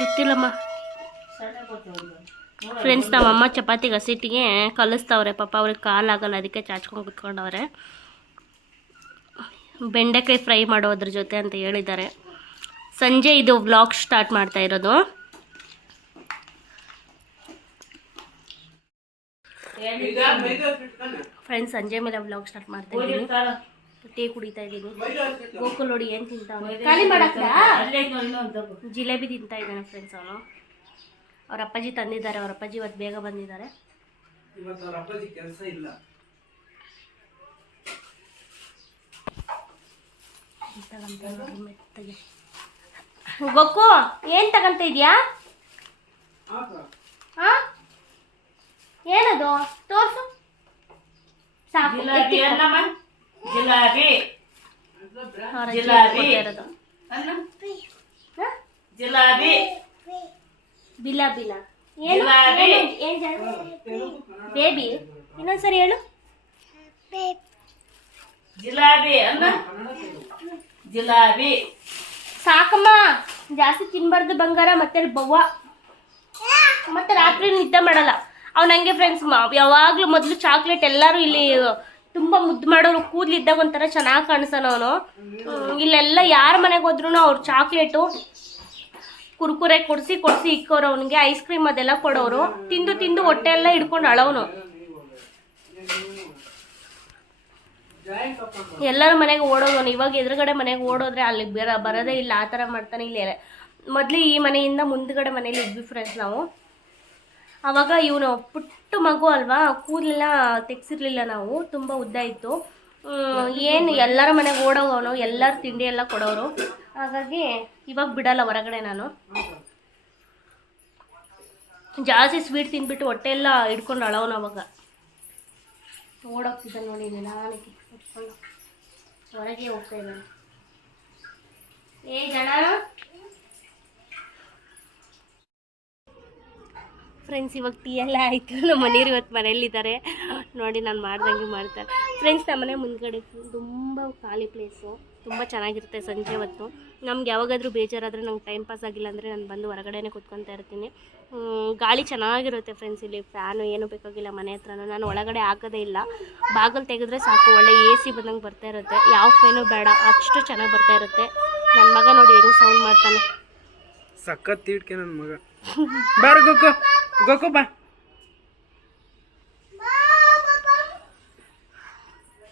ಗೊತ್ತಿಲ್ಲಮ್ಮ. Friends ನಮ್ಮಮ್ಮ ಚಪಾತಿ ಹಸಿಟ್ಟಿಗೆ ಕಲಿಸ್ತವ್ರೆ. ಪಾಪ ಅವ್ರಿಗೆ ಕಾಲಾಗಲ್ಲ ಅದಕ್ಕೆ ಚಾಚ್ಕೊಂಡು ಕುತ್ಕೊಂಡವ್ರೆ. ಬೆಂಡೆಕಾಯಿ ಫ್ರೈ ಮಾಡೋದ್ರ ಜೊತೆ ಅಂತ ಹೇಳಿದ್ದಾರೆ. ಸಂಜೆ ಇದು ವ್ಲಾಗ್ ಸ್ಟಾರ್ಟ್ ಮಾಡ್ತಾ ಇರೋದು. ಫ್ರೆಂಡ್ಸ್ ಸಂಜೆ ಮೇಲೆ ವ್ಲಾಗ್ ಸ್ಟಾರ್ಟ್ ಮಾಡ್ತಾ ಇದ್ದೀನಿ. ಟೀ ಕುಡಿತಾ ಇದ್ದೀನಿ. ಗೋಕುಲ್ ನೋಡಿ ಏನು ತಿಂತಾವೆ ಖಾಲಿ ಮಾಡಕ್ಕ ಜಿಲೇಬಿ ತಿಂತಾ ಇದ್ದಾನೆ ಫ್ರೆಂಡ್ಸ್ ಅವನು. ಅವ್ರ ಅಪ್ಪಾಜಿ ತಂದಿದ್ದಾರೆ ಅವ್ರ ಅಪ್ಪಾಜಿ ಇವತ್ತು ಬೇಗ ಬಂದಿದ್ದಾರೆ. ಇವತ್ತು ಅವ್ರ ಕೆಲಸ ಇಲ್ಲ. ಗೊಕ್ಕು ಏನ್ ತಗಂತ ಇದ್ಯಾ? ಹಾ ಏನದು? ತೋರ್ಸು. ಸಾಕು ಜಿಲಾಬಿ. ಜಿಲಾಬಿ. ಜಿಲಾಬಿ. ಬಿಲ ಬಿಲ. ಏನು? ಜಿಲಾಬಿ. ಬೇಬಿ. ಇನ್ನೊಂದ್ಸರಿ ಹೇಳು. ಜಿಲಾಬಿ. ಅನ್ನ. ಜಿಲಾಬಿ. ಸಾಕಮ್ಮ. ಜಾಸ್ತಿ ತಿನ್ಬಾರ್ದು ಬಂಗಾರ ಮತ್ತೆ ಬವ್ವ. ಮತ್ತೆ ರಾತ್ರಿ ನಿದ್ದೆ ಮಾಡಲ್ಲ. ಅವ್ನು ಹಂಗೆ ಫ್ರೆಂಡ್ಸ್ ಯಾವಾಗ್ಲೂ ಮೊದಲು ಚಾಕ್ಲೇಟ್ ಎಲ್ಲರೂ ಇಲ್ಲಿ ತುಂಬಾ ಮುದ್ದು ಮಾಡೋರು ಕೂದ್ಲಿದ್ದಾಗ ಒಂಥರ ಚೆನ್ನಾಗಿ ಕಾಣಿಸೋಣ ಅವನು. ಇಲ್ಲೆಲ್ಲ ಯಾರ ಮನೆಗೆ ಹೋದ್ರು ಅವ್ರು ಚಾಕ್ಲೇಟು, ಕುರ್ಕುರೆ ಕೊಡಿಸಿ ಕೊಡಿಸಿ ಇಕ್ಕೋರು ಅವನಿಗೆ, ಐಸ್ ಕ್ರೀಮ್ ಅದೆಲ್ಲ ಕೊಡೋರು. ತಿಂದು ತಿಂದು ಹೊಟ್ಟೆ ಎಲ್ಲ ಹಿಡ್ಕೊಂಡು ಅಳವನು ಎಲ್ಲರ ಮನೆಗೆ ಓಡೋದವನು ಇವಾಗ ಎದುರುಗಡೆ ಮನೆಗೆ ಓಡೋದ್ರೆ ಅಲ್ಲಿ ಬೇರೆ, ಬರೋದೇ ಇಲ್ಲ, ಆ ಥರ ಮಾಡ್ತಾನೆ ಇಲ್ಲೇ. ಮೊದಲು ಈ ಮನೆಯಿಂದ ಮುಂದ್ಗಡೆ ಮನೇಲಿ ಇದ್ವಿ ಫ್ರೆಂಡ್ಸ್ ನಾವು. ಅವಾಗ ಇವನು ಪುಟ್ಟ ಮಗು ಅಲ್ವಾ, ಕೂದಲೆಲ್ಲ ತೆಗ್ಸಿರ್ಲಿಲ್ಲ ನಾವು, ತುಂಬ ಉದ್ದ ಇತ್ತು. ಏನು ಎಲ್ಲರ ಮನೆಗೆ ಓಡೋವನು ಎಲ್ಲರ ತಿಂಡಿ ಎಲ್ಲ ಕೊಡೋರು. ಹಾಗಾಗಿ ಇವಾಗ ಬಿಡಲ್ಲ ಹೊರಗಡೆ ನಾನು. ಜಾಸ್ತಿ ಸ್ವೀಟ್ ತಿಂದ್ಬಿಟ್ಟು ಹೊಟ್ಟೆ ಎಲ್ಲ ಹಿಡ್ಕೊಂಡು ಅಳವನು ಅವಾಗ. ಓಡೋಗ್ತಿದ್ದ ನೋಡಿ ನಾನಕ್ಕೆ ಹೊರಗೆ ಹೋಗ್ತಾ ಇದ್ದಾನೆ. ಏ, ಜನ? ಫ್ರೆಂಡ್ಸ್ ಇವಾಗ ಟೀ ಎಲ್ಲ ಆಯಿತು. ನಮ್ಮ ಮನೆಯವ್ರು ಇವತ್ತು ಮನೇಲಿದ್ದಾರೆ ನೋಡಿ, ನಾನು ಮಾಡ್ದಂಗೆ ಮಾಡ್ತಾರೆ. ಫ್ರೆಂಡ್ಸ್ ನಮ್ಮ ಮನೆ ಮುಂದ್ಗಡೆ ತುಂಬ ಖಾಲಿ ಪ್ಲೇಸು ತುಂಬ ಚೆನ್ನಾಗಿರುತ್ತೆ ಸಂಜೆ ಹೊತ್ತು. ನಮ್ಗೆ ಯಾವಾಗಾದರೂ ಬೇಜಾರಾದರೆ ನಂಗೆ ಟೈಮ್ ಪಾಸ್ ಆಗಿಲ್ಲ ಅಂದರೆ ನಾನು ಬಂದು ಹೊರಗಡೆನೇ ಕುತ್ಕೊತಾ ಇರ್ತೀನಿ. ಗಾಳಿ ಚೆನ್ನಾಗಿರುತ್ತೆ ಫ್ರೆಂಡ್ಸ್ ಇಲ್ಲಿ ಫ್ಯಾನು ಏನು ಬೇಕಾಗಿಲ್ಲ ಮನೆ ಹತ್ರನೂ. ನಾನು ಒಳಗಡೆ ಹಾಕೋದೇ ಇಲ್ಲ. ಬಾಗಿಲು ತೆಗೆದ್ರೆ ಸಾಕು. ಒಳ್ಳೆ ಎ ಸಿ ಬಂದಂಗೆ ಬರ್ತಾ ಇರುತ್ತೆ. ಯಾವ ಫ್ಯಾನು ಬೇಡ. ಅಷ್ಟು ಚೆನ್ನಾಗಿ ಬರ್ತಾ ಇರುತ್ತೆ. ನನ್ನ ಮಗ ನೋಡಿ ಹೆಂಗೆ ಸೌಂಡ್ ಮಾಡ್ತಾನೆ. ಸಖತ್ ನನ್ನ ಮಗ. ಗೊಕ್ಕು ಬಾ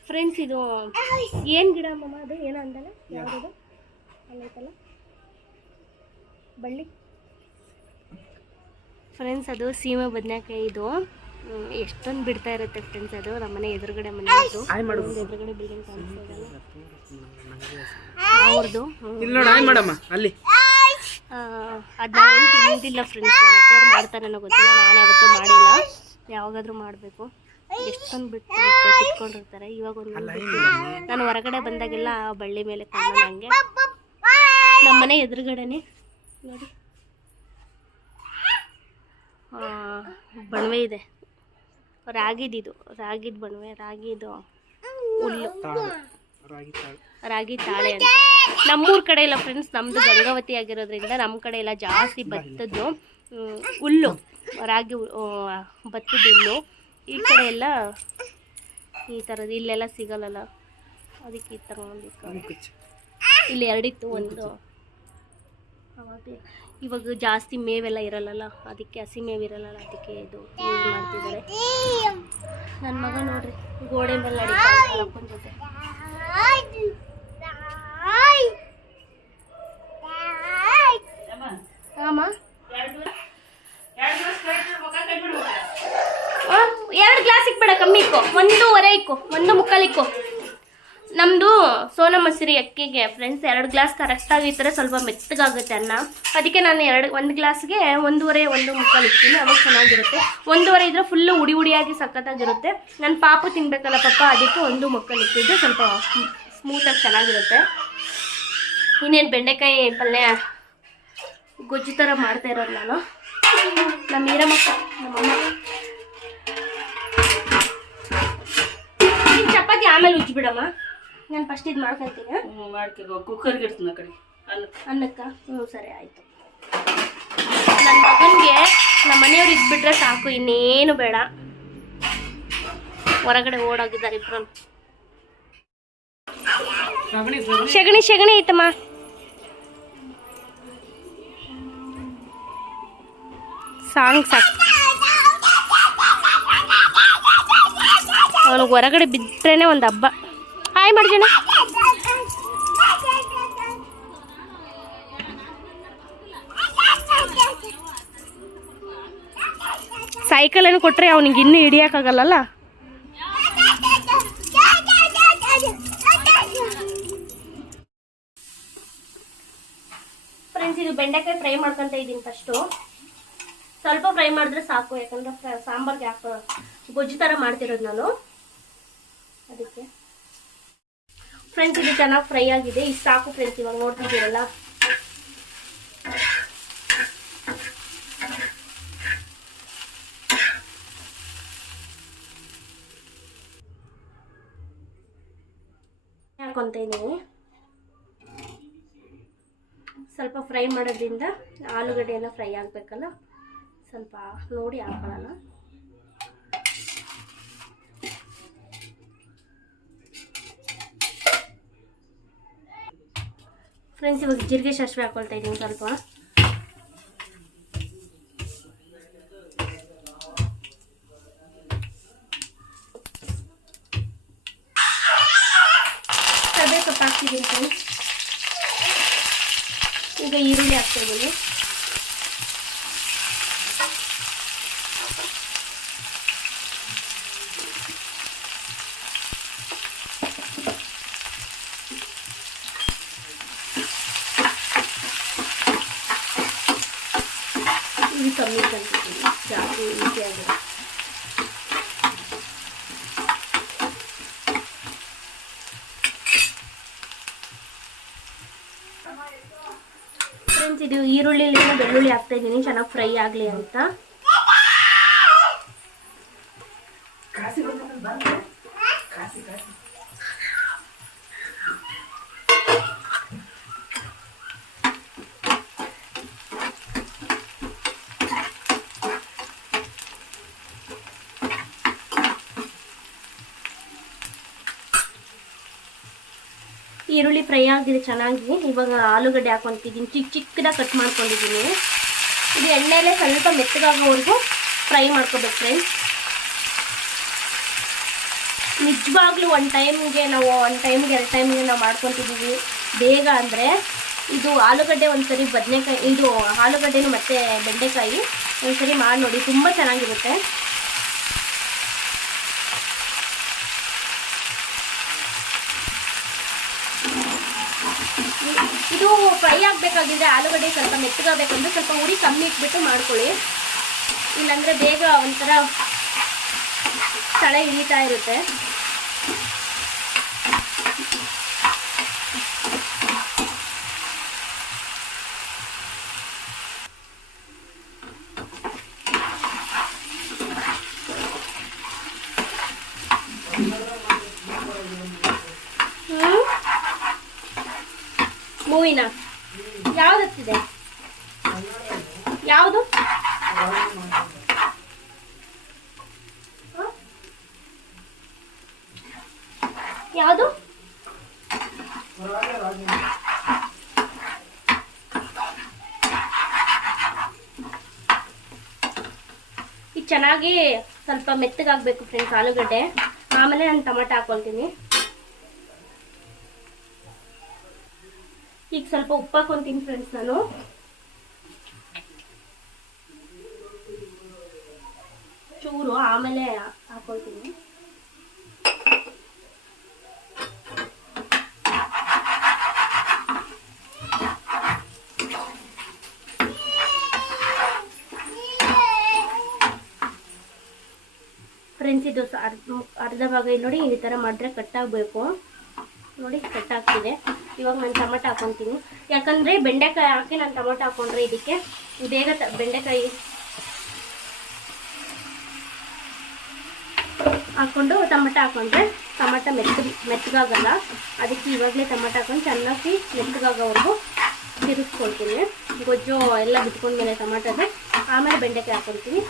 ಫ್ರೆಂಡ್ಸ್ ಇದು ಏನು ಗಿಡ ಮಮ್ಮ ಅದು? ಏನೋ ಅಂದಲ್ಲ ಯಾವುದದು? ಅಲ್ಲೈತಲ್ಲ ಬಳ್ಳಿ. ಫ್ರೆಂಡ್ಸ್ ಅದು ಸೀಮೆ ಬದನೆಕಾಯಿ ಇದು. ಎಷ್ಟೊಂದು ಬಿಡ್ತಾ ಇರುತ್ತೆ ಫ್ರೆಂಡ್ಸ್ ಅದು. ನಮ್ಮನೆ ಎದುರುಗಡೆ ಮನೆ ಅದು. ಆಯ್ ಮಾಡು. ಒಂದು ಎದುರುಗಡೆ ಬಿಲ್ಡಿಂಗ್ ಕಾಣಿಸ್ತಾ ಅವ್ರದ್ದು ಇಲ್ಲಿ ನೋಡಿ ಆಯ್ ಮಾಡಮ್ಮ ಅಲ್ಲಿ. ಅದನ್ನ ಏನು ತಿಂದಿಲ್ಲ ಫ್ರೆಂಡ್ಸ್ ಮತ್ತೆ ಅವ್ರು ಮಾಡ್ತಾರೇನೋ ಗೊತ್ತಿಲ್ಲ ನಾನು ಯಾವತ್ತೂ ಮಾಡಿಲ್ಲ. ಯಾವಾಗಾದ್ರೂ ಮಾಡಬೇಕು. ಎಷ್ಟೊಂದು ಬಿಟ್ಟು ಕಿತ್ಕೊಂಡಿರ್ತಾರೆ ಇವಾಗ ಒಂದು ನಾನು ಹೊರಗಡೆ ಬಂದಾಗೆಲ್ಲ ಆ ಬಳ್ಳಿ ಮೇಲೆ ನನಗೆ ನಮ್ಮ ಮನೆ ಎದುರುಗಡೆನೆ. ನೋಡಿ. ಬಣವೆ ಇದೆ. ರಾಗಿದಿದು ರಾಗಿದ ಬಣವೆ ರಾಗಿದು ಹುಲ್ಲು. ರಾಗಿ ತಾಳೆ ಅಂತ. ನಮ್ಮೂರ ಕಡೆ ಎಲ್ಲ ಫ್ರೆಂಡ್ಸ್ ನಮ್ಮದು ಗಂಗಾವತಿ ಆಗಿರೋದ್ರಿಂದ ನಮ್ಮ ಕಡೆ ಎಲ್ಲ ಜಾಸ್ತಿ ಭತ್ತದ್ದು ಹ್ಮ್, ಹುಲ್ಲು ರಾಗಿ ಬತ್ತದ ಭತ್ತದ ಹುಲ್ಲು. ಈ ಕಡೆ ಎಲ್ಲ ಈ ಥರದ್ದು ಇಲ್ಲೆಲ್ಲ ಸಿಗಲ್ಲಲ್ಲ. ಅದಕ್ಕೆ ಈ ಕುಚ್ಚು. ಇಲ್ಲಿ ಎರಡಿತ್ತು ಒಂದು. ಇವಾಗ ಜಾಸ್ತಿ ಮೇವೆಲ್ಲ ಇರಲ್ಲಲ್ಲ ಅದಕ್ಕೆ ಹಸಿ ಮೇವು ಇರಲ್ಲಲ್ಲ ಅದಕ್ಕೆ ಇದು ಯೂಸ್ ಮಾಡ್ತಿದ್ದಾರೆ. ನನ್ನ ಮಗ ನೋಡ್ರಿ ಗೋಡೆ ಮೇಲೆ ಜೊತೆ. ಎರಡು ಗ್ಲಾಸ್ ಇಕ್ಬೇಡ, ಕಮ್ಮಿ ಇಕ್ಕೋ. ಒಂದೂವರೆ ಇಕ್ಕೋ. ಒಂದು ಮುಕ್ಕಾಲಿಕ್ಕೋ ನಮ್ಮದು ಸೋನಾ ಮಸೂರಿ ಅಕ್ಕಿಗೆ ಫ್ರೆಂಡ್ಸ್ ಎರಡು ಗ್ಲಾಸ್ ಕರೆಕ್ಟಾಗಿ ಇದ್ದರೆ ಸ್ವಲ್ಪ ಮೆತ್ತಗಾಗುತ್ತೆ ಅನ್ನ. ಅದಕ್ಕೆ ನಾನು ಎರಡು, ಒಂದು ಗ್ಲಾಸ್ಗೆ ಒಂದೂವರೆ, ಒಂದು ಮುಕ್ಕಾಲು ಇಕ್ತೀನಿ ಅವಾಗ ಚೆನ್ನಾಗಿರುತ್ತೆ. ಒಂದೂವರೆ ಇದ್ರೆ ಫುಲ್ಲು ಉಡಿ ಉಡಿಯಾಗಿ ಸಖತ್ತಾಗಿರುತ್ತೆ. ನನ್ನ ಪಾಪು ತಿನ್ಬೇಕಲ್ಲ ಪಪ್ಪ ಅದಕ್ಕೆ ಒಂದು ಮುಕ್ಕಾಲು ಇಕ್ಕಿದ್ರೆ ಸ್ವಲ್ಪ ಸ್ಮೂತಾಗಿ ಚೆನ್ನಾಗಿರುತ್ತೆ. ಇನ್ನೇನು ಬೆಂಡೆಕಾಯಿ ಪಲ್ಯ? ಗೊಜ್ಜು ಥರ ಮಾಡ್ತಾ ಇರೋದು ನಾನು. ನಮ್ಮ ಈರಮ್ಮಕ್ಕ ನಮ್ಮಮ್ಮ. ಚಪಾತಿ ಆಮೇಲೆ ಉಜ್ಜಿಬಿಡಮ್ಮ ನಾನು ಫಸ್ಟ್ ಇದು ಮಾಡ್ಕೊಳ್ತೀನಿ. ಮಾಡ್ಕೋ ಕುಕ್ಕರ್ಗೆ ಇಡ್ತೀನಿ ಕಡೆ. ಅನ್ನಕ್ಕೆ ಅನ್ನಕ್ಕ? ಹ್ಞೂ ಸರಿ ಆಯಿತು. ನನ್ನ ಮಗನಿಗೆ ನಮ್ಮ ಮನೆಯವ್ರು ಇದ್ಬಿಟ್ರೆ ಸಾಕು ಇನ್ನೇನು ಬೇಡ. ಹೊರಗಡೆ ಓಡೋಗಿದ್ದಾರೆ ಇಬ್ರು. ಸಗಣಿ ಸಗಣಿ ಶಗಣಿ ಶಗಣಿ ಐತಮ್ಮ. ಸಾಂಗ್ ಅವನಿಗೆ ಹೊರಗಡೆ ಬಿದ್ರೇನೆ ಒಂದು ಹಬ್ಬ. ಹಾಯ್ ಮಾಡ್ಜಣ. ಸೈಕಲ್ ಏನು ಕೊಟ್ರೆ ಅವನಿಗೆ ಇನ್ನೂ ಹಿಡಿಯೋಕ್ಕಾಗಲ್ಲಲ್ಲ? ಫ್ರೆಂಡ್ಸ್ ಇದು ಬೆಂಡೆಕಾಯಿ ಫ್ರೈ ಮಾಡ್ಕೊಂತ ಇದ್ದೀನಿ ಫಸ್ಟು ಸ್ವಲ್ಪ ಫ್ರೈ ಮಾಡಿದ್ರೆ ಸಾಕು, ಯಾಕಂದ್ರೆ ಸಾಂಬಾರ್ಗೆ ಹಾಕೋ ಗೊಜ್ಜು ಥರ ಮಾಡ್ತಿರೋದು ನಾನು. ಅದಕ್ಕೆ. ಫ್ರೆಂಡ್ಸ್ ಇದು ಚೆನ್ನಾಗಿ ಫ್ರೈ ಆಗಿದೆ. ಇಷ್ಟು ಸಾಕು ಫ್ರೆಂಡ್ಸ್ ಇವಾಗ ನೋಡ್ತಿದ್ದೀರಲ್ಲ. ಅಂತ ಇದ್ದೀನಿ ಸ್ವಲ್ಪ ಫ್ರೈ ಮಾಡೋದ್ರಿಂದ ಆಲೂಗಡ್ಡೆ ಎಲ್ಲ ಫ್ರೈ ಆಗಬೇಕಲ್ಲ? ಸ್ವಲ್ಪ ನೋಡಿ ಹಾಕೊಳ್ಳೋಣ. ಫ್ರೆಂಡ್ಸ್ ಇವಾಗ ಜೀರಿಗೆ ಸಾಸಿವೆ ಹಾಕೊಳ್ತಾ ಇದ್ದೀನಿ ಸ್ವಲ್ಪ ಕರ್ಬೇವು ಸೊಪ್ಪು ಹಾಕ್ತಿದ್ದೀನಿ ಫ್ರೆಂಡ್ಸ್ ಈಗ ಈರುಳ್ಳಿ ಹಾಕ್ತಾ ಇದ್ದೀನಿ ಇದು ಕಮ್ಮಿ ಕಲಿತಿದ್ದೀನಿ ಜಾಸ್ತಿ ಈಸಿಯಾಗಿದೆ ಫ್ರೆಂಡ್ಸ್ ಇದು ಈರುಳ್ಳಿ ಬೆಳ್ಳುಳ್ಳಿ ಹಾಕ್ತಾ ಇದ್ದೀನಿ. ಚೆನ್ನಾಗಿ ಫ್ರೈ ಆಗಲಿ ಅಂತ. ಈರುಳ್ಳಿ ಫ್ರೈ ಆಗಿದೆ ಚೆನ್ನಾಗಿ ಇವಾಗ ಆಲೂಗಡ್ಡೆ ಹಾಕೊಂತಿದ್ದೀನಿ. ಚಿಕ್ಕ ಚಿಕ್ಕದಾಗಿ ಕಟ್ ಮಾಡ್ಕೊಂಡಿದ್ದೀನಿ. ಇದು ಎಣ್ಣೆಲೆ ಸ್ವಲ್ಪ ಮೆತ್ತಗಾಗೋವರೆಗೂ ಫ್ರೈ ಮಾಡ್ಕೋಬೇಕು ಫ್ರೆಂಡ್ಸ್ ನಿಜವಾಗ್ಲೂ ಒಂದು ಟೈಮ್ಗೆ ನಾವು, ಒಂದು ಟೈಮ್ಗೆ ಎರಡು ಟೈಮ್ಗೆ ನಾವು ಮಾಡ್ಕೊತಿದ್ದೀವಿ. ಬೇಗ ಅಂದರೆ ಇದು ಆಲೂಗಡ್ಡೆ ಒಂದ್ಸರಿ ಬದನೆಕಾಯಿ, ಇದು ಆಲೂಗಡ್ಡೆನೂ ಮತ್ತು ಬೆಂಡೆಕಾಯಿ ಒಂದ್ಸರಿ ಮಾಡಿ ನೋಡಿ, ತುಂಬ ಚೆನ್ನಾಗಿರುತ್ತೆ. ಇದು ಫ್ರೈ ಆಗಬೇಕಾಗಿದ್ರೆ ಆಲೂಗಡ್ಡೆ ಸ್ವಲ್ಪ ಮೆತ್ತಗಾಗಬೇಕಂದ್ರೆ ಸ್ವಲ್ಪ ಉರಿ ಕಮ್ಮಿ ಇಟ್ಬಿಟ್ಟು ಮಾಡ್ಕೊಳ್ಳಿ. ಇಲ್ಲಾಂದರೆ ಬೇಗ ಒಂಥರ ತಳೆ ಇಳಿತಾ ಇರುತ್ತೆ. ಮೂವಿನ ಯಾವ್ದು? ಹತ್ತಿದೆ ಯಾವುದು? ಯಾವುದು ಇದು ಚೆನ್ನಾಗಿ ಸ್ವಲ್ಪ ಮೆತ್ತಗಾಗಬೇಕು ಫ್ರೆಂಡ್ಸ್ ಆಲೂಗಡ್ಡೆ. ಆಮೇಲೆ ನಾನು ಟೊಮೆಟೊ ಹಾಕೊಳ್ತೀನಿ. ಈಗ ಸ್ವಲ್ಪ ಉಪ್ಪು ಹಾಕೊಂತೀನಿ ಫ್ರೆಂಡ್ಸ್ ನಾನು. ಚೂರು ಆಮೇಲೆ ಹಾಕೊಳ್ತೀನಿ. ಫ್ರೆಂಡ್ಸ್ ಇದು ಅರ್ಧ ಭಾಗ ನೋಡಿ ಈ ಥರ ಮಾಡಿದ್ರೆ ಕಟ್ಟಾಗಬೇಕು ನೋಡಿ ಕಟ್ಟಾಗ್ತಿದೆ ಇವಾಗ ನಾನು ಟೊಮೆಟೊ ಹಾಕೊತೀನಿ. ಯಾಕಂದರೆ ಬೆಂಡೆಕಾಯಿ ಹಾಕಿ ನಾನು ಟೊಮೆಟೊ ಹಾಕೊಂಡ್ರೆ ಇದಕ್ಕೆ ಬೇಗ ಬೆಂಡೆಕಾಯಿ ಹಾಕ್ಕೊಂಡು ಟೊಮೆಟೊ ಹಾಕೊಂಡ್ರೆ ಟೊಮೆಟೊ ಮೆತ್ತ ಮೆತ್ತಗಾಗಲ್ಲ. ಅದಕ್ಕೆ ಇವಾಗಲೇ ಟೊಮೆಟೊ ಹಾಕೊಂಡು ಚೆನ್ನಾಗಿ ಮೆತ್ತಗಾಗೋವರೆಗೂ ತಿರುಗಿಸ್ಕೊಳ್ತೀನಿ. ಗೊಜ್ಜು ಎಲ್ಲ ಬಿಟ್ಕೊಂಡ್ಮೇಲೆ ಟೊಮಾಟೋದು. ಆಮೇಲೆ ಬೆಂಡೆಕಾಯಿ ಹಾಕೊಳ್ತೀನಿ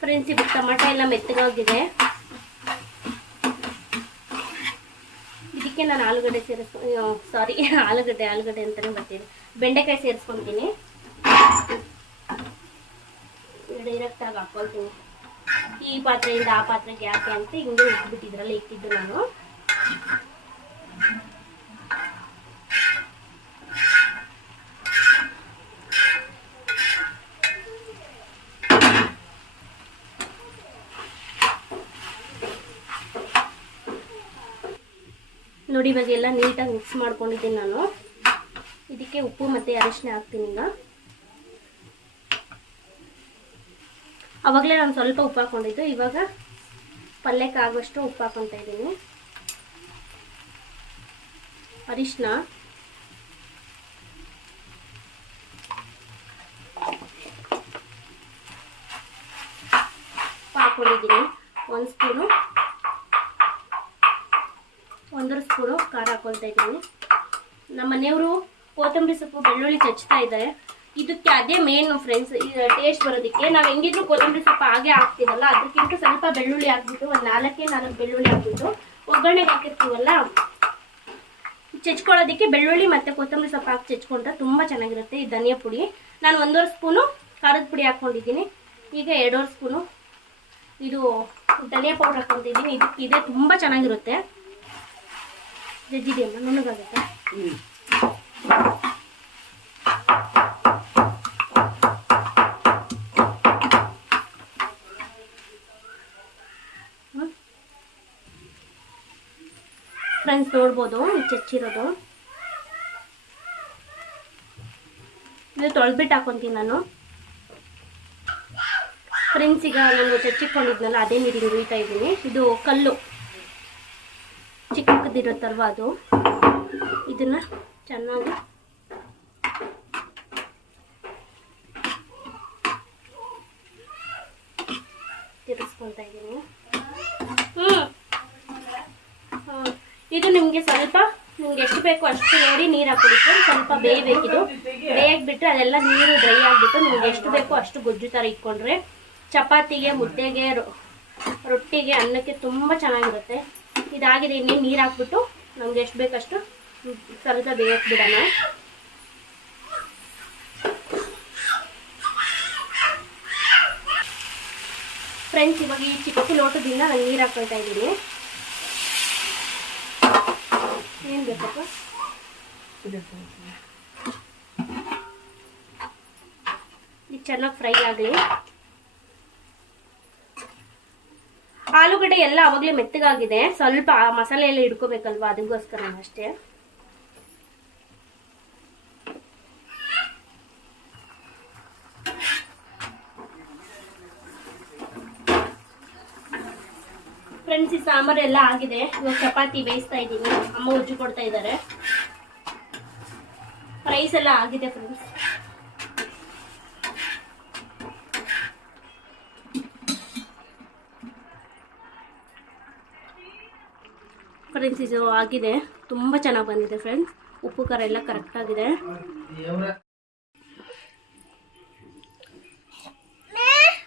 ಫ್ರೆಂಡ್ಸ್ ಇದು ಟೊಮೆಟೊ ಎಲ್ಲ ಮೆತ್ತಗಾಗಿದೆ ಇದಕ್ಕೆ ನಾನು ಆಲೂಗಡ್ಡೆ ಸೇರಿಸ್ಕೊ ಸಾರಿ ಆಲೂಗಡ್ಡೆ ಆಲೂಗಡ್ಡೆ ಅಂತಾನೆ ಬರ್ತೀನಿ. ಬೆಂಡೆಕಾಯಿ ಸೇರಿಸ್ಕೊಂತೀನಿ. ಡೈರೆಕ್ಟ್ ಆಗಿ ಹಾಕ್ಕೊಳ್ತೀನಿ ಈ ಪಾತ್ರೆಯಿಂದ ಆ ಪಾತ್ರೆಗೆ ಯಾಕೆ ಅಂತ ಹಿಂಗೆ ಇಟ್ಬಿಟ್ಟಿದ್ರಲ್ಲ ಇಟ್ಟಿದ್ದು ನಾನು. ನೋಡಿ ಇವಾಗ ಎಲ್ಲ ನೀಟಾಗಿ ಮಿಕ್ಸ್ ಮಾಡ್ಕೊಂಡಿದ್ದೀನಿ ನಾನು. ಇದಕ್ಕೆ ಉಪ್ಪು ಮತ್ತು ಅರಿಶಿನ ಹಾಕ್ತೀನಿ ಈಗ. ಅವಾಗಲೇ ನಾನು ಸ್ವಲ್ಪ ಉಪ್ಪು ಹಾಕ್ಕೊಂಡಿದ್ದು. ಇವಾಗ ಪಲ್ಯಕ್ಕೆ ಆಗುವಷ್ಟು ಉಪ್ಪು ಹಾಕೊತಾ ಇದ್ದೀನಿ. ಅರಿಶಿನ ಹಾಕೊಂಡಿದ್ದೀನಿ ಒಂದು ಸ್ಪೂನು ಒಂದೂವರೆ ಸ್ಪೂನು ಖಾರ ಹಾಕೊಳ್ತಾ ಇದ್ದೀನಿ. ನಮ್ಮ ಮನೆಯವರು ಕೊತ್ತಂಬರಿ ಸೊಪ್ಪು, ಬೆಳ್ಳುಳ್ಳಿ ಚಚ್ತಾ ಇದ್ದಾರೆ. ಇದಕ್ಕೆ ಅದೇ ಮೇನ್ ಫ್ರೆಂಡ್ಸ್ ಟೇಸ್ಟ್ ಬರೋದಕ್ಕೆ. ನಾವು ಹೆಂಗಿದ್ರು ಕೊತ್ತಂಬರಿ ಸೊಪ್ಪು ಹಾಗೆ ಹಾಕ್ತೀವಲ್ಲ, ಅದಕ್ಕಿಂತ ಸ್ವಲ್ಪ ಬೆಳ್ಳುಳ್ಳಿ ಹಾಕ್ಬಿಟ್ಟು, ಒಂದು ನಾಲ್ಕೇ ನಾಲ್ಕು ಬೆಳ್ಳುಳ್ಳಿ ಹಾಕ್ಬಿಟ್ಟು ಒಗ್ಗರಣೆಗೆ ಹಾಕಿರ್ತೀವಲ್ಲ, ಚಚ್ಕೊಳ್ಳೋದಕ್ಕೆ ಬೆಳ್ಳುಳ್ಳಿ ಮತ್ತು ಕೊತ್ತಂಬರಿ ಸೊಪ್ಪು ಹಾಕಿ ಚೆಚ್ಕೊಂಡ್ರೆ ತುಂಬ ಚೆನ್ನಾಗಿರುತ್ತೆ ಈ ಧನಿಯಾ ಪುಡಿ. ನಾನು ಒಂದೂವರೆ ಸ್ಪೂನು ಖಾರದ ಪುಡಿ ಹಾಕ್ಕೊಂಡಿದ್ದೀನಿ. ಈಗ ಎರಡೂವರೆ ಸ್ಪೂನು ಇದು ಧನಿಯಾ ಪೌಡರ್ ಹಾಕ್ಕೊಂಡಿದ್ದೀನಿ. ಇದಕ್ಕೆ ಇದೇ ತುಂಬ ಚೆನ್ನಾಗಿರುತ್ತೆ. ನುಣ್ಣಗಾಗುತ್ತೆ? ಫ್ರೆಂಡ್ಸ್ ನೋಡ್ಬೋದು ಚಚ್ಚಿರೋದು. ಇದು ತೊಳೆದ್ಬಿಟ್ಟು ಹಾಕೊಂತೀನಿ ನಾನು. ಫ್ರೆಂಡ್ಸ್ ಈಗ ನಾನು ಚಚ್ಚಿಕೊಂಡಿದ್ನಲ್ಲ ಅದೇ ನೀರಿಗೆ ಉಯ್ತಾ ಇದ್ದೀನಿ. ಇದು ಕಲ್ಲು. ಚಿಕ್ಕದಿರುತ್ತಲ್ವ ಅದು? ಇದನ್ನ ಚೆನ್ನಾಗಿ ತಿರ್ಸ್ಕೊಳ್ತಾ ಇದ್ದೀನಿ. ಹ್ಮ್. ಇದು ನಿಮಗೆ ಸ್ವಲ್ಪ, ನಿಮ್ಗೆ ಎಷ್ಟು ಬೇಕು ಅಷ್ಟು ನೋಡಿ ನೀರು ಹಾಕ್ಬಿಟ್ಟು ಸ್ವಲ್ಪ ಬೇಯಬೇಕಿದು. ಬೇಯಕ್ಕೆ ಬಿಟ್ಟರೆ ಅದೆಲ್ಲ ನೀರು ಡ್ರೈ ಆಗಿಬಿಟ್ಟು ನಿಮ್ಗೆ ಎಷ್ಟು ಬೇಕೋ ಅಷ್ಟು ಗೊಜ್ಜು ಥರ ಇಟ್ಕೊಂಡ್ರೆ, ಚಪಾತಿಗೆ, ಮುದ್ದೆಗೆ ರೊಟ್ಟಿಗೆ, ಅನ್ನಕ್ಕೆ ತುಂಬ ಚೆನ್ನಾಗಿರುತ್ತೆ. ಇದಾಗಿದೆ ಇನ್ನೇನು ನೀರು ಹಾಕ್ಬಿಟ್ಟು ನಮ್ಗೆ ಎಷ್ಟು ಬೇಕಷ್ಟು ಸ್ವಲ್ಪ ಬೇಯಕ್ಕೆ ಬಿಡೋಣ. ಫ್ರೆಂಡ್ಸ್ ಇವಾಗ ಈ ಚಿಕ್ಕ ಲೋಟದಿಂದ ನಾನು ನೀರು ಹಾಕೊಳ್ತಾ ಇದ್ದೀನಿ. ಏನು ಬೇಕಪ್ಪ? ಇದು ಚೆನ್ನಾಗಿ ಫ್ರೈ ಆಗಲಿ. ಆಲೂಗಡ್ಡೆ ಎಲ್ಲ ಅವಾಗಲೇ ಮೆತ್ತಗಾಗಿದೆ. ಸ್ವಲ್ಪ ಮಸಾಲೆ ಎಲ್ಲ ಹಿಡ್ಕೋಬೇಕಲ್ವಾ? ಅದಕ್ಕೋಸ್ಕರ ಅಷ್ಟೇ. ಫ್ರೆಂಡ್ಸ್ ಈ ಸಾಂಬಾರು ಎಲ್ಲ ಆಗಿದೆ. ಇವಾಗ ಚಪಾತಿ ಬೇಯಿಸ್ತಾ ಇದ್ದೀನಿ. ಅಮ್ಮ ಉಜ್ಜು ಕೊಡ್ತಾ ಇದ್ದಾರೆ. ಪ್ರೈಸ್ ಎಲ್ಲ ಆಗಿದೆ ಫ್ರೆಂಡ್ಸ್ ಫ್ರೆಂಡ್ಸ್ ಇದು ಆಗಿದೆ. ತುಂಬ ಚೆನ್ನಾಗಿ ಬಂದಿದೆ ಫ್ರೆಂಡ್ಸ್ ಉಪ್ಪು, ಖಾರ ಎಲ್ಲ ಕರೆಕ್ಟ್ ಆಗಿದೆ.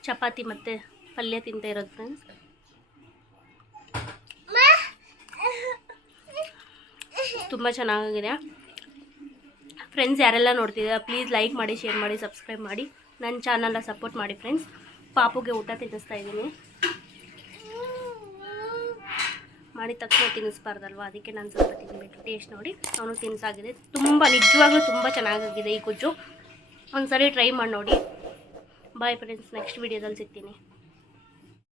ಚಪಾತಿ ಮತ್ತೆ ಪಲ್ಯ ತಿಂತಾ ಇರೋದು ಫ್ರೆಂಡ್ಸ್ ತುಂಬ ಚೆನ್ನಾಗಿದೆ ಫ್ರೆಂಡ್ಸ್ ಯಾರೆಲ್ಲ ನೋಡ್ತಿದ್ದೀರಾ ಪ್ಲೀಸ್ ಲೈಕ್ ಮಾಡಿ ಶೇರ್ ಮಾಡಿ ಸಬ್ಸ್ಕ್ರೈಬ್ ಮಾಡಿ. ನನ್ನ ಚಾನಲ್ನ ಸಪೋರ್ಟ್ ಮಾಡಿ ಫ್ರೆಂಡ್ಸ್ ಪಾಪುಗೆ ಊಟ ತಿನ್ನಿಸ್ತಾ ಇದ್ದೀನಿ. ಮಾಡಿದ ತಕ್ಷಣ ತಿನ್ನಿಸ್ಬಾರ್ದಲ್ವ? ಅದಕ್ಕೆ ನಾನು ಸ್ವಲ್ಪ ತಿನ್ಬಿಟ್ಟು ಟೇಸ್ಟ್ ನೋಡಿ. ಅವನು ತಿನ್ಸಾಗಿದೆ. ತುಂಬ ನಿಜವಾಗ್ಲೂ ತುಂಬ ಚೆನ್ನಾಗಾಗಿದೆ ಈ ಗೊಜ್ಜು. ಒಂದ್ಸರಿ ಟ್ರೈ ಮಾಡಿ ನೋಡಿ. ಬಾಯ್ ಫ್ರೆಂಡ್ಸ್ ನೆಕ್ಸ್ಟ್ ವೀಡಿಯೋದಲ್ಲಿ ಸಿಗ್ತೀನಿ.